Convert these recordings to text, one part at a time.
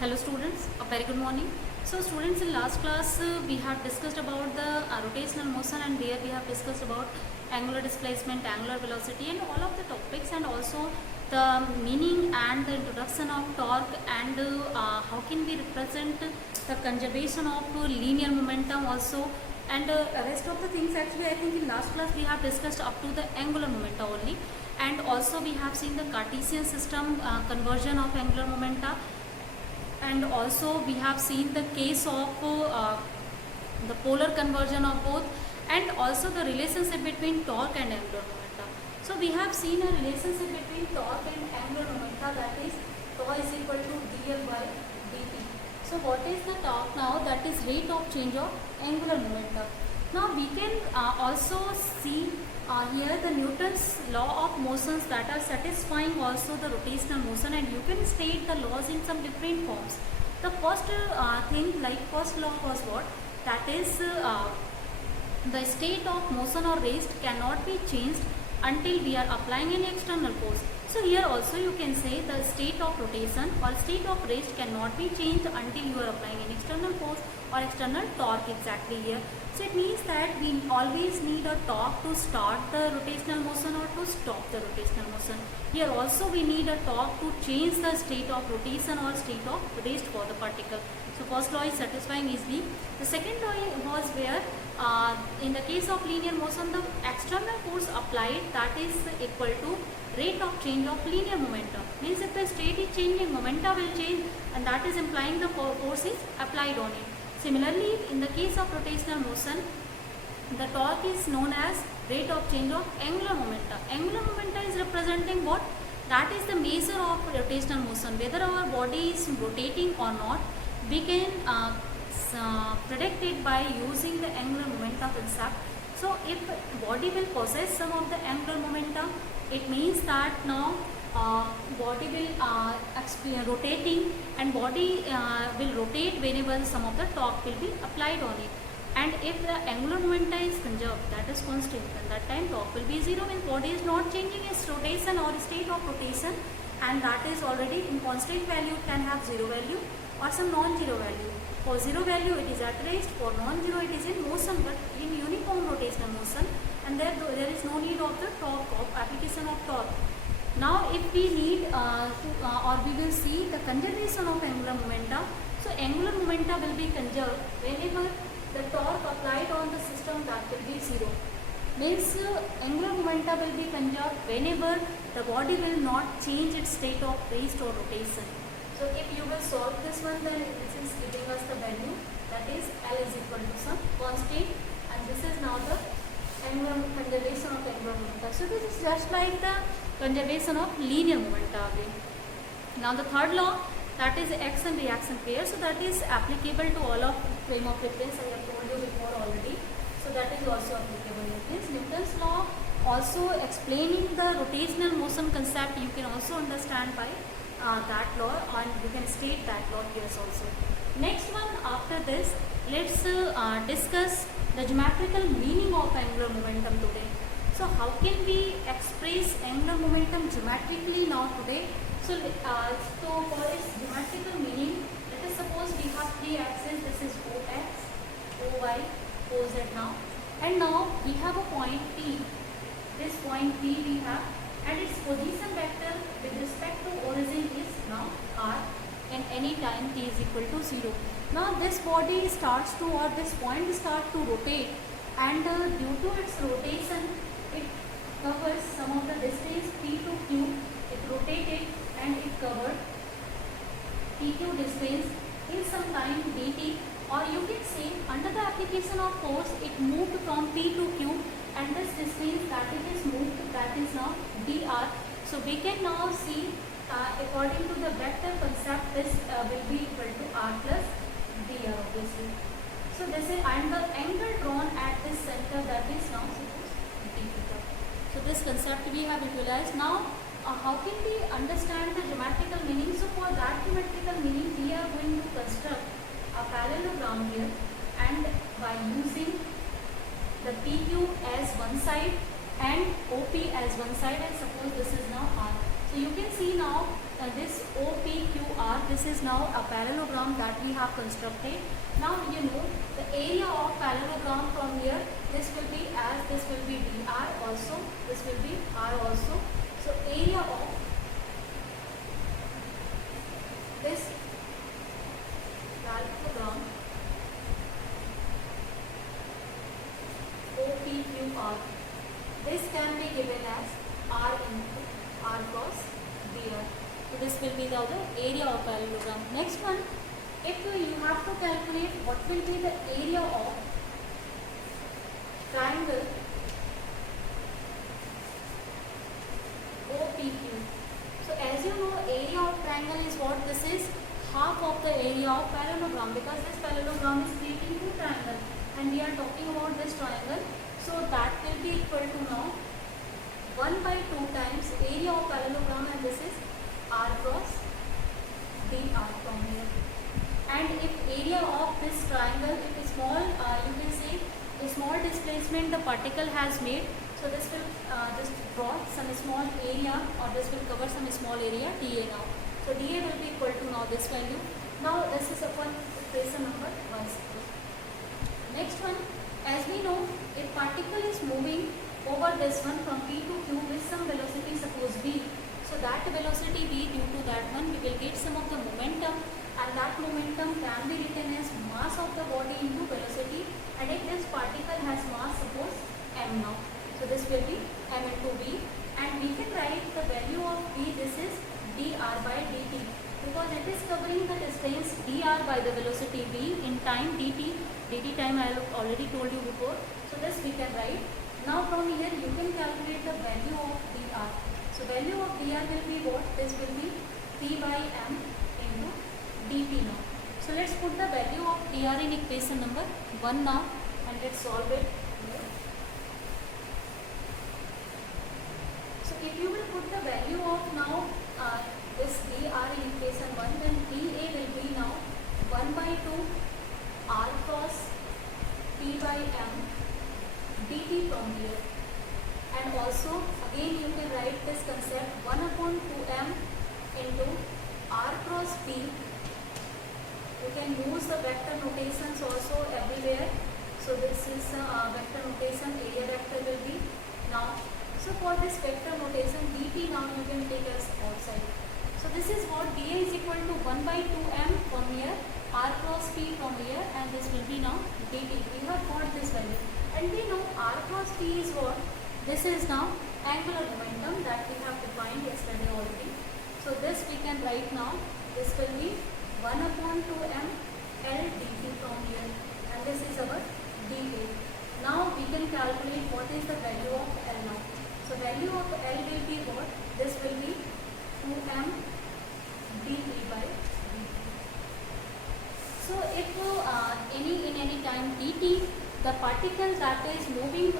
Hello students, a very good morning. So students, in last class we have discussed about the rotational motion, and there we have discussed about angular displacement, angular velocity and all of the topics, and also the meaning and the introduction of torque, and how can we represent the conservation of linear momentum also, and rest of the things. Actually, I think in last class we have discussed up to the angular momentum only, and also we have seen the Cartesian system conversion of angular momenta, and also we have seen the case of the polar conversion of both, and also the relationship between torque and angular momentum. So we have seen a relationship between torque and angular momentum, that is tau is equal to dl by dt. So what is the torque now? That is rate of change of angular momentum. Now we can also see here the Newton's law of motions that are satisfying also the rotational motion, and you can state the laws in some different forms. The first thing, like first law was what? That is the state of motion or rest cannot be changed until we are applying an external force. So here also you can say the state of rotation or state of rest cannot be changed until you are applying an external force or external torque exactly here. So it means that we always need a torque to start the rotational motion or to stop the rotational motion. Here also we need a torque to change the state of rotation or state of rest for the particle. So first law is satisfying easily. The second law was where in the case of linear motion, the external force applied, that is equal to rate of change of linear momentum. Means if the state is changing, momentum will change, and that is implying the force is applied on it. Similarly, in the case of rotational motion, the torque is known as rate of change of angular momentum. Angular momentum is representing what? That is the measure of rotational motion. Whether our body is rotating or not, we can predict it by using the angular momentum concept. So if body will possess some of the angular momentum, it means that now body will rotating, and body will rotate whenever some of the torque will be applied on it. And if the angular momentum is conserved, that is constant, then that time torque will be zero, means body is not changing its rotation or state of rotation, and that is already in constant value. It can have zero value or some non-zero value. For zero value it is at rest, for non-zero it is in motion, but in uniform rotational motion, and there is no need of the torque, of application of torque. Now if we need or we will see the conservation of angular momentum. So angular momentum will be conserved whenever the torque applied on the system, that will be zero. Means angular momentum will be conserved whenever the body will not change its state of rest or rotation. So if you will solve this one, then this is giving us the value, that is L is equal to some constant, and this is now the angular conservation of angular momentum. So this is just like the conservation of linear momentum again. Now the third law, that is action reaction pair. So that is applicable to all of frame of reference. I have told you before already. So that is also applicable. Means Newton's law also explaining the rotational motion concept, you can also understand by that law, and you can state that law here also. Next one, after this, let's discuss the geometrical meaning of angular momentum today. So how can we express angular momentum geometrically now today? So for its geometrical meaning, let us suppose we have three axes. This is OX, OY, OZ now, and now we have a point P. This point P we have, and its position vector with respect to origin is now r, and any time t is equal to 0. Now this body starts to, or this point starts to rotate, and due to its rotation it covers some of the distance p to q. It rotated and it covered pq distance in some time dt, or you can say under the application of force it moved from p to q, and this distance that it is moved, that is now dr. So we can now see according to the vector concept, this will be equal to r plus dr obviously. So this is, and the angle drawn at this center, that is now suppose d theta. So this concept we have utilized. Now how can we understand the geometrical meaning? So for that geometrical meaning, we are going to construct a parallelogram here, and by using the PQ as one side and OP as one side, and suppose this is now R. So you can see now this OPQR, this is now a parallelogram that we have constructed. Now you know the area of parallelogram from here, this will be as this will be dr also, this will be r also. So area of this parallelogram OPQR, this can be given as r into r cross dr. So this will be the area of parallelogram. Next one, if you have to calculate what will be the area of triangle OPQ. So as you know, area of triangle is what? This is half of the area of parallelogram, because this parallelogram is creating two triangles and we are talking about this triangle. So that will be equal to now 1 by 2 times area of parallelogram, and this is r cross dr from here. And if area of this triangle, if a small, you can say a small displacement the particle has made, so this will just draw some small area, or this will cover some small area dA now. So dA will be equal to now this value. Now this is upon equation number 160. Next one, as we know, if particle is moving over this one from P to Q with some velocity, suppose v, so that velocity v, due to that one we will get some of the momentum, and that momentum can be written as mass of the body into velocity. And if this particle has mass, suppose m now, so this will be m into v, and we can write the value of v, this is dr by dt, because it is covering the distance dr by the velocity v in time dt. Dt time I have already told you before, so this we can write. Now from here you can calculate the value of dr. So value of dr will be what? This will be p by m into dt now. So let's put the value of dr in equation number 1 now, and let's solve it here. So if you will put the value of now this dr in equation 1, then dA will be now 1 by 2 r cross p by m dt from here. And also again you can write this concept 1 upon 2m into r cross p. You can use the vector notations also everywhere. So this is vector notation, area vector will be now. So for this vector notation dt now you can take as outside. So this is what dA is equal to 1 by 2m from here, r cross p from here, and this will be now dt. We have got this value, and we know r cross p is what? This is now angular momentum that we have defined yesterday already. So this we can write now, this will be 1 upon 2m L dt from here, and this is our dA. Now we can calculate what is the value of L now. So value of L will be what? This will be 2m dA by dt. So if in any time dt, the particle that is moving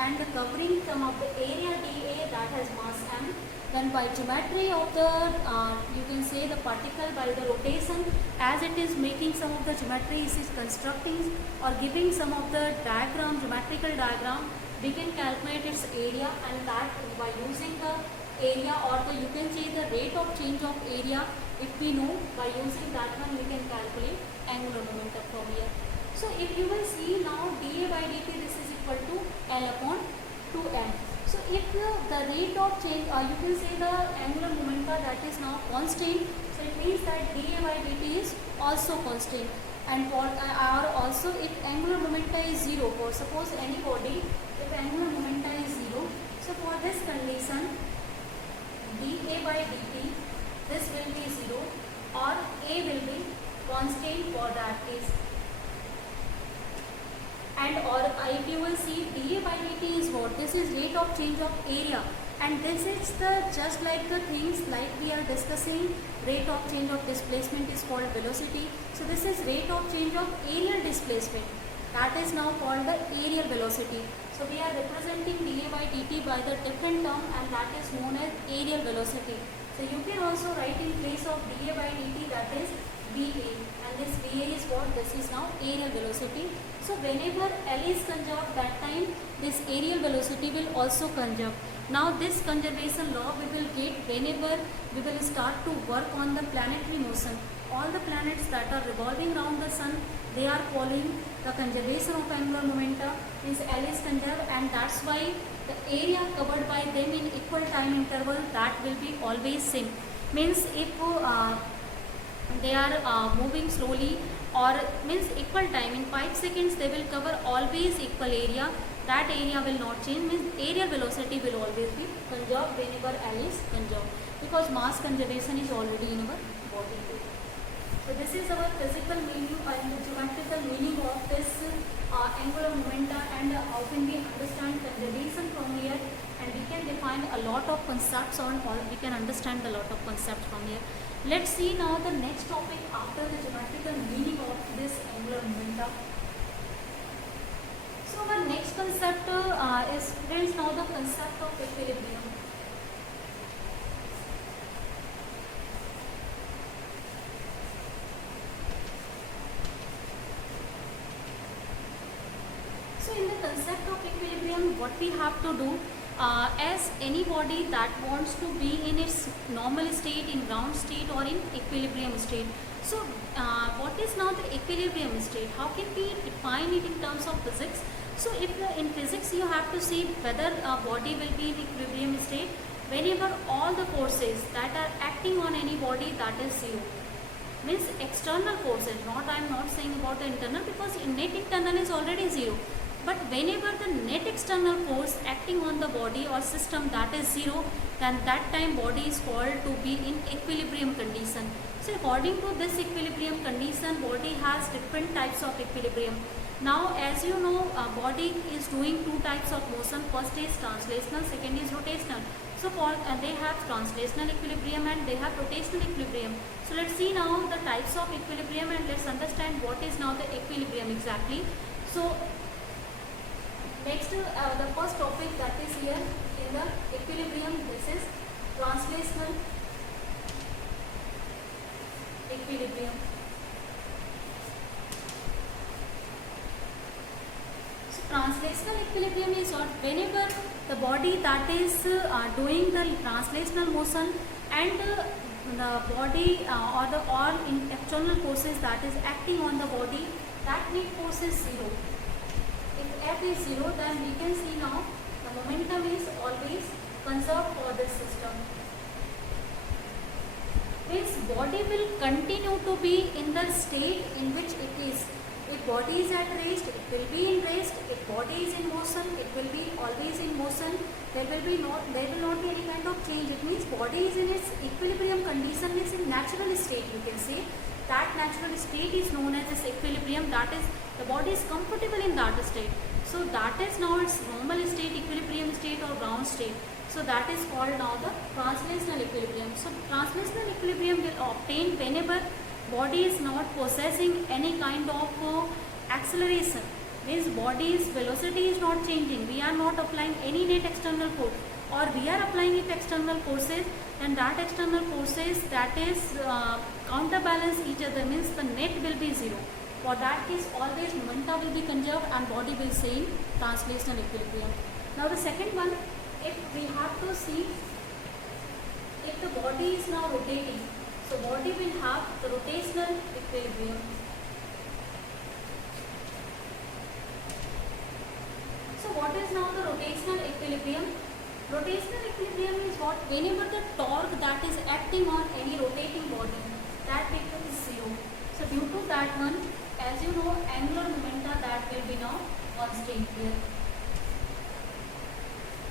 and covering some of the area dA that has mass m, then by geometry of the you can say the particle, by the rotation, as it is making some of the geometry, it is constructing or giving some of the diagram, geometrical diagram, we can calculate its area, and that by using the area, or the you can say the rate of change of area, if we know, by using that one we can calculate angular momentum from here. So if you will see now dA by dt, this is equal to L upon 2m. So if the rate of change, you can say the angular momentum that is now constant, so it means that dA by dt is also constant. And for also if angular momentum is 0, for suppose any body, if angular momentum is 0, so for this condition dA by dt, this will be 0, or A will be constant for that case. And or if you will see dA by dt is what? This is rate of change of area, and this is the just like the things like we are discussing, rate of change of displacement is called velocity. So this is rate of change of aerial displacement, that is now called the aerial velocity. So we are representing dA by dt by the different term, and that is known as aerial velocity. So you can also write in place of dA by dt, that is VA, and this VA is what? This is now aerial velocity. So whenever L is conserved, that time this aerial velocity will also conserve. Now this conservation law we will get whenever we will start to work on the planetary motion. All the planets that are revolving around the sun, they are following the conservation of angular momenta, means L is conserved, and that's why the area covered by them in equal time interval, that will be always same. Means if they are moving slowly or means equal time, in 5 seconds they will cover always equal area, that area will not change, means aerial velocity will always be conserved whenever L is conserved, because mass conservation is already in our body. So this is our physical meaning and geometrical meaning of this angular momenta, and how can we understand conservation from here, and we can define a lot of concepts on, or we can understand a lot of concepts from here. Let's see now the next topic after the geometrical meaning of this angular momenta. So our next concept is now the concept of equilibrium. So in the concept of equilibrium, what we have to do, as any body that wants to be in its normal state, in ground state or in equilibrium state. So what is now the equilibrium state? How can we define it in terms of physics? So if in physics you have to see whether a body will be in equilibrium state whenever all the forces that are acting on any body, that is zero. Means external forces, I am not saying about the internal, because net internal is already zero. But whenever the net external force acting on the body or system, that is zero, then that time body is called to be in equilibrium condition. So according to this equilibrium condition, body has different types of equilibrium. Now as you know, body is doing two types of motion. First is translational, second is rotational. So for they have translational equilibrium and they have rotational equilibrium. So let's see now the types of equilibrium, and let's understand what is now the equilibrium exactly. So next, the first topic that is here in the equilibrium, this is translational equilibrium. So translational equilibrium is what, whenever the body that is doing the translational motion and the body or the all in external forces that is acting on the body, that net force is zero. If F is 0, then we can see now the momentum is always conserved for this system. Means body will continue to be in the state in which it is. If body is at rest, it will be in rest. If body is in motion, it will be always in motion. There will not be any kind of change. It means body is in its equilibrium condition, is in natural state, you can say. That natural state is known as this equilibrium, that is the body is comfortable in that state. So that is now its normal state, equilibrium state or ground state. So that is called now the translational equilibrium. So translational equilibrium will obtain whenever body is not possessing any kind of acceleration. Means body's velocity is not changing. We are not applying any net external force, or we are applying it external forces, and that external forces that is counterbalance each other, means the net will be zero. For that case, always momenta will be conserved and body will stay in translational equilibrium. Now the second one, if we have to see if the body is now rotating, so body will have the rotational equilibrium. So what is now the rotational equilibrium? Rotational equilibrium is what, whenever the torque that is acting on any rotating body, that becomes zero. So due to that one, as you know, angular momenta, that will be now constant here.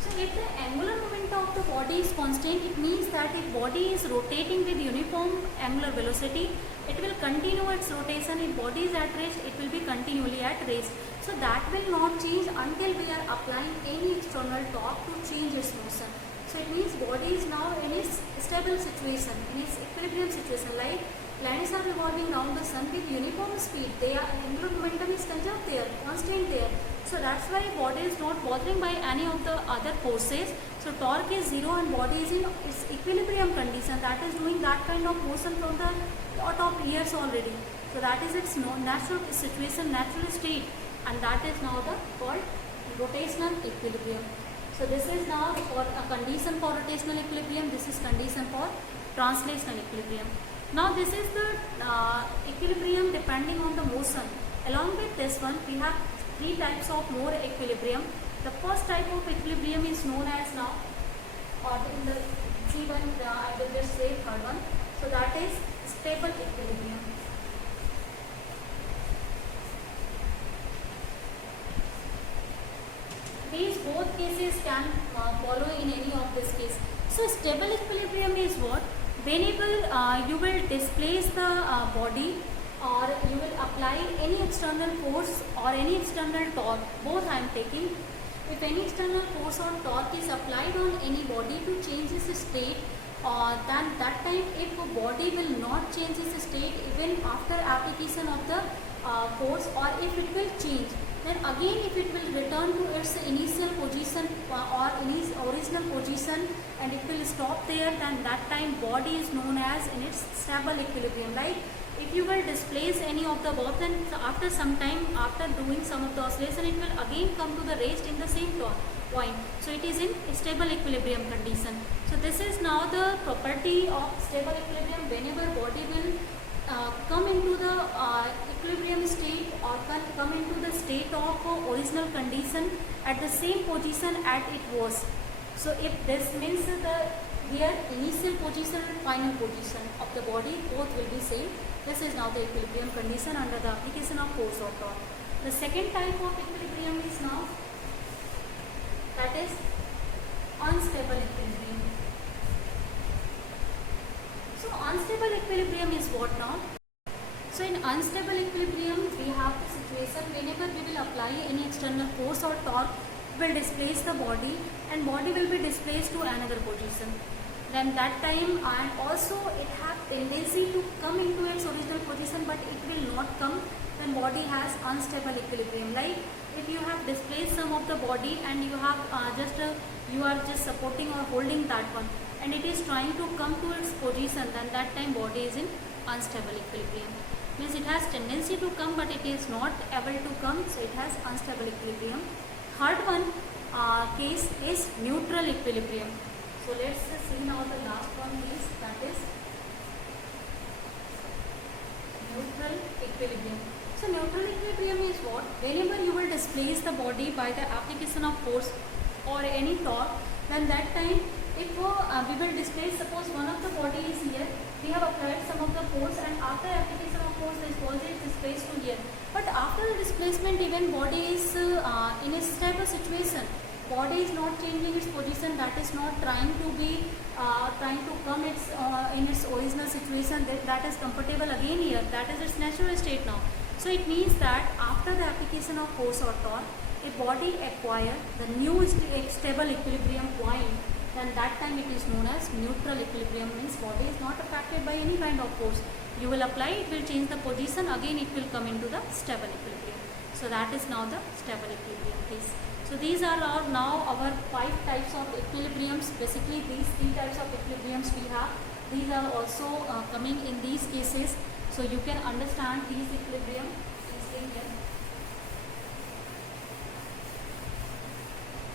So if the angular momenta of the body is constant, it means that if body is rotating with uniform angular velocity, it will continue its rotation. If body is at rest, it will be continually at rest. So that will not change until we are applying any external torque to change its motion. So it means body is now in its stable situation, in its equilibrium situation, like planets are revolving around the sun with uniform speed. Their angular momentum is conserved there, constant there. So that's why body is not bothering by any of the other forces. So torque is zero and body is in its equilibrium condition, that is doing that kind of motion from the lot of years already. So that is its natural situation, natural state. and that is now the called rotational equilibrium. So this is now for a condition for rotational equilibrium. This is condition for translational equilibrium. Now this is the equilibrium depending on the motion. Along with this one, we have three types of more equilibrium. The first type of equilibrium is known as now, or in the C1, I will just say third one. So that is stable equilibrium. These both cases can follow in any of this case. So stable equilibrium is what? Whenever you will displace the body, or you will apply any external force or any external torque, both I am taking. If any external force or torque is applied on any body to change its state, then that time if a body will not change its state even after application of the force, or if it will change, then again if it will return to its initial position or original position and it will stop there, then that time body is known as in its stable equilibrium. Like if you will displace any of the both, then after some time, after doing some of the oscillation, it will again come to the rest in the same point. So it is in stable equilibrium condition. So this is now the property of stable equilibrium. Whenever body will come into the equilibrium state or come into the state of original condition at the same position as it was. So if this means here initial position and final position of the body both will be same. This is now the equilibrium condition under the application of force or torque. The second type of equilibrium is now, that is unstable equilibrium. So unstable equilibrium is what now? So in unstable equilibrium, we have the situation whenever we will apply any external force or torque, will displace the body and body will be displaced to another position. Then that time, and also it have tendency to come into its original position, but it will not come when body has unstable equilibrium. Like if you have displaced some of the body and you have you are just supporting or holding that one, and it is trying to come to its position, then that time body is in unstable equilibrium. Means it has tendency to come, but it is not able to come, so it has unstable equilibrium. Third one case is neutral equilibrium. So let's see now the last one is, that is neutral equilibrium. So neutral equilibrium is what? Whenever you will displace the body by the application of force or any torque, then that time if we will displace, suppose one of the body is here, we have applied some of the force and after application of force this body is displaced to here. But after the displacement, even body is in a stable situation. Body is not changing its position, that is not trying to be trying to come in its original situation, that is comfortable again here, that is its natural state now. So it means that after the application of force or torque, if body acquire the new stable equilibrium point, then that time it is known as neutral equilibrium. Means body is not affected by any kind of force. You will apply, it will change the position, again it will come into the stable equilibrium. So that is now the stable equilibrium case. So these are now our 5 types of equilibriums. Basically these 3 types of equilibriums we have. These are also coming in these cases. So you can understand these equilibrium easily here.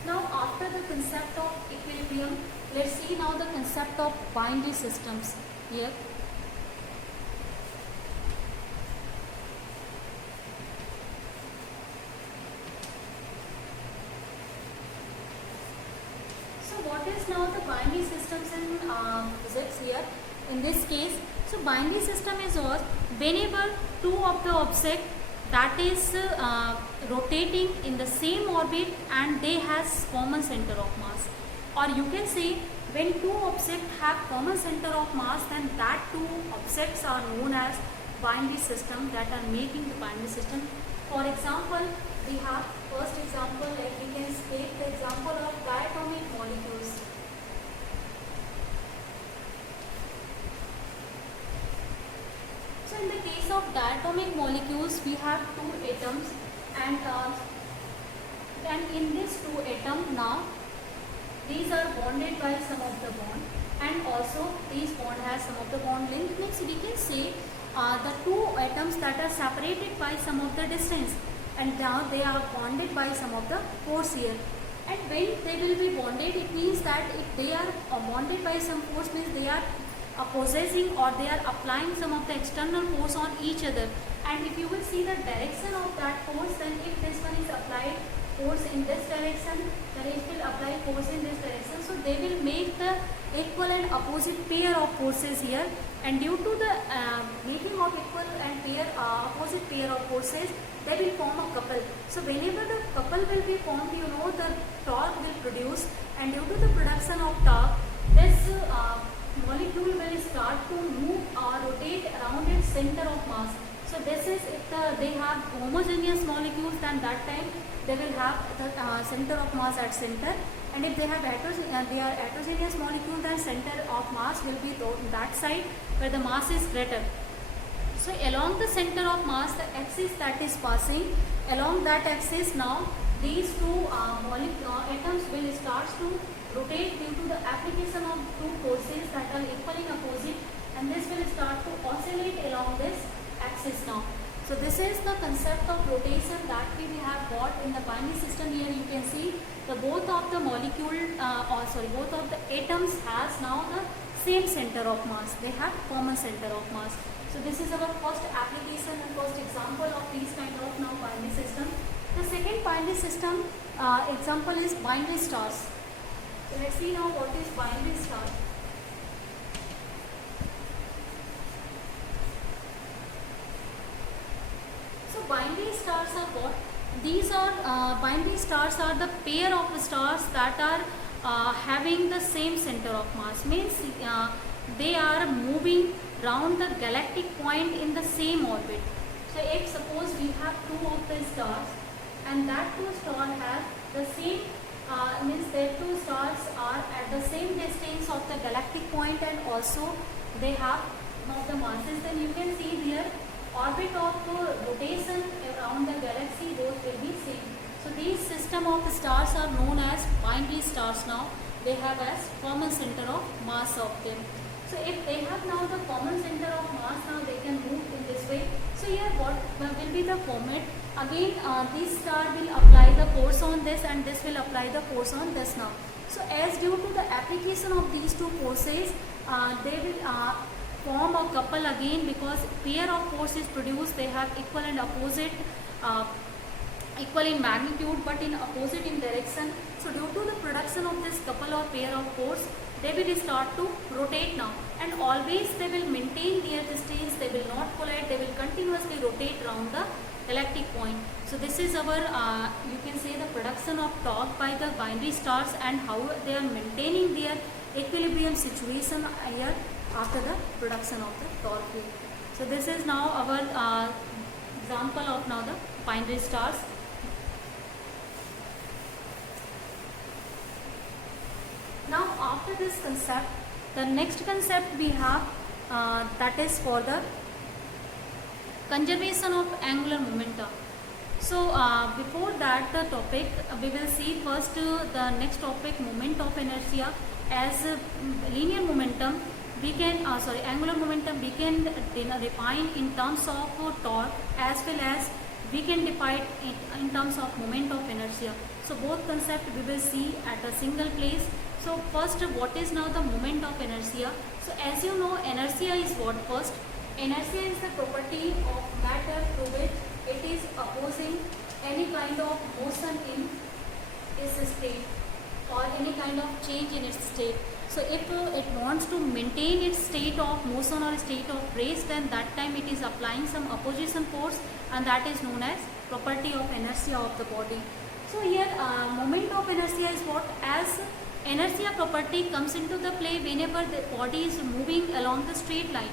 Now after the concept of equilibrium, let's see now the concept of binary systems here. What is now the binary systems in physics here? In this case, so binary system is what? Whenever two of the object that is rotating in the same orbit and they has common center of mass, or you can say when two objects have common center of mass, then that two objects are known as binary system, that are making the binary system. For example, we have first example, like we can take the example of diatomic molecules. So in the case of diatomic molecules, we have two atoms, and in these two atoms now, these are bonded by some of the bond, and also these bond has some of the bond length. Next we can say the two atoms that are separated by some of the distance. and now they are bonded by some of the force here. And when they will be bonded, it means that if they are bonded by some force, means they are possessing or they are applying some of the external force on each other. And if you will see the direction of that force, then if this one is applied force in this direction, then it will apply force in this direction. So they will make the equal and opposite pair of forces here, and due to the making of equal and opposite pair of forces, they will form a couple. So whenever the couple will be formed, you know the torque will produce, and due to the production of torque, this molecule will start to move or rotate around its center of mass. So this is if they have homogeneous molecules, then that time they will have the center of mass at center, and if they have heterogeneous molecule, then center of mass will be that side where the mass is greater. So along the center of mass, the axis that is passing along that axis, now these two atoms will start to rotate due to the application of two forces that are equal in opposite, and this will start to oscillate along this axis now. So this is the concept of rotation that we have got in the binary system. Here you can see the both of the both of the atoms has now the same center of mass. They have common center of mass. So this is our first application and first example of these kind of now binary system. The second binary system example is binary stars. So let's see now what is binary star. So binary stars are what? These are binary stars are the pair of stars that are having the same center of mass. Means they are moving round the galactic point in the same orbit. So if suppose we have two of the stars, and that two stars have the same means their two stars are at the same distance of the galactic point, and also they have one of the masses, then you can see here orbit of rotation around the galaxy, those will be same. So these system of stars are known as binary stars now. They have as common center of mass of them. So if they have now the common center of mass, now they can move in this way. So here what will be the format? Again this star will apply the force on this, and this will apply the force on this now. So as due to the application of these two forces, they will form a couple again, because pair of force is produced. They have equal and opposite, equal in magnitude but in opposite in direction. So due to the production of this couple or pair of force, they will start to rotate now, and always they will maintain their distance. They will not collide. They will continuously rotate around the galactic point. So this is our you can say the production of torque by the binary stars, and how they are maintaining their equilibrium situation here after the production of the torque here. So this is now our example of now the binary stars. Now after this concept, the next concept we have that is for the conservation of angular momentum. So before that the topic, we will see first the next topic, moment of inertia. As linear momentum we can angular momentum we can define in terms of torque, as well as we can define it in terms of moment of inertia. So both concept we will see at a single place. So first, what is now the moment of inertia? So as you know, inertia is what? First, inertia is the property of matter through which it is opposing any kind of motion in its state, or any kind of change in its state. So if it wants to maintain its state of motion or state of rest, then that time it is applying some opposition force, and that is known as property of inertia of the body. So here moment of inertia is what? As inertia property comes into the play whenever the body is moving along the straight line,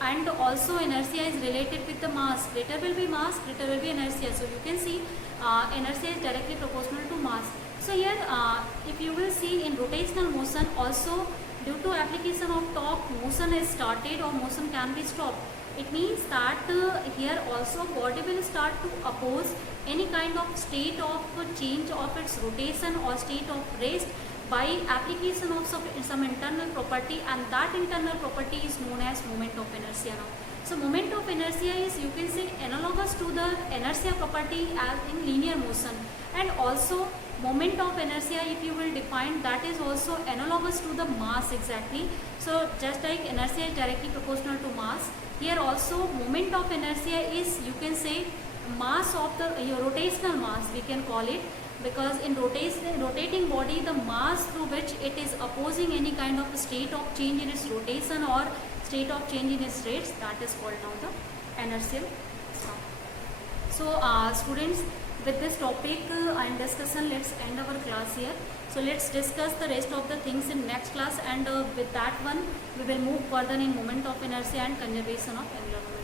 and also inertia is related with the mass. Greater will be mass, greater will be inertia. So you can see inertia is directly proportional to mass. So here if you will see in rotational motion also, due to application of torque, motion is started or motion can be stopped. It means that here also body will start to oppose any kind of state of change of its rotation or state of rest by application of some internal property, and that internal property is known as moment of inertia now. So moment of inertia is, you can say, analogous to the inertia property as in linear motion, and also moment of inertia, if you will define, that is also analogous to the mass exactly. So just like inertia is directly proportional to mass, here also moment of inertia is, you can say, mass of the rotational mass we can call it, because in rotating body, the mass through which it is opposing any kind of state of change in its rotation or state of change in its rates, that is called now the inertial sound. So students, with this topic and discussion, let's end our class here. So let's discuss the rest of the things in next class, and with that one we will move further in moment of inertia and conservation of angular momentum.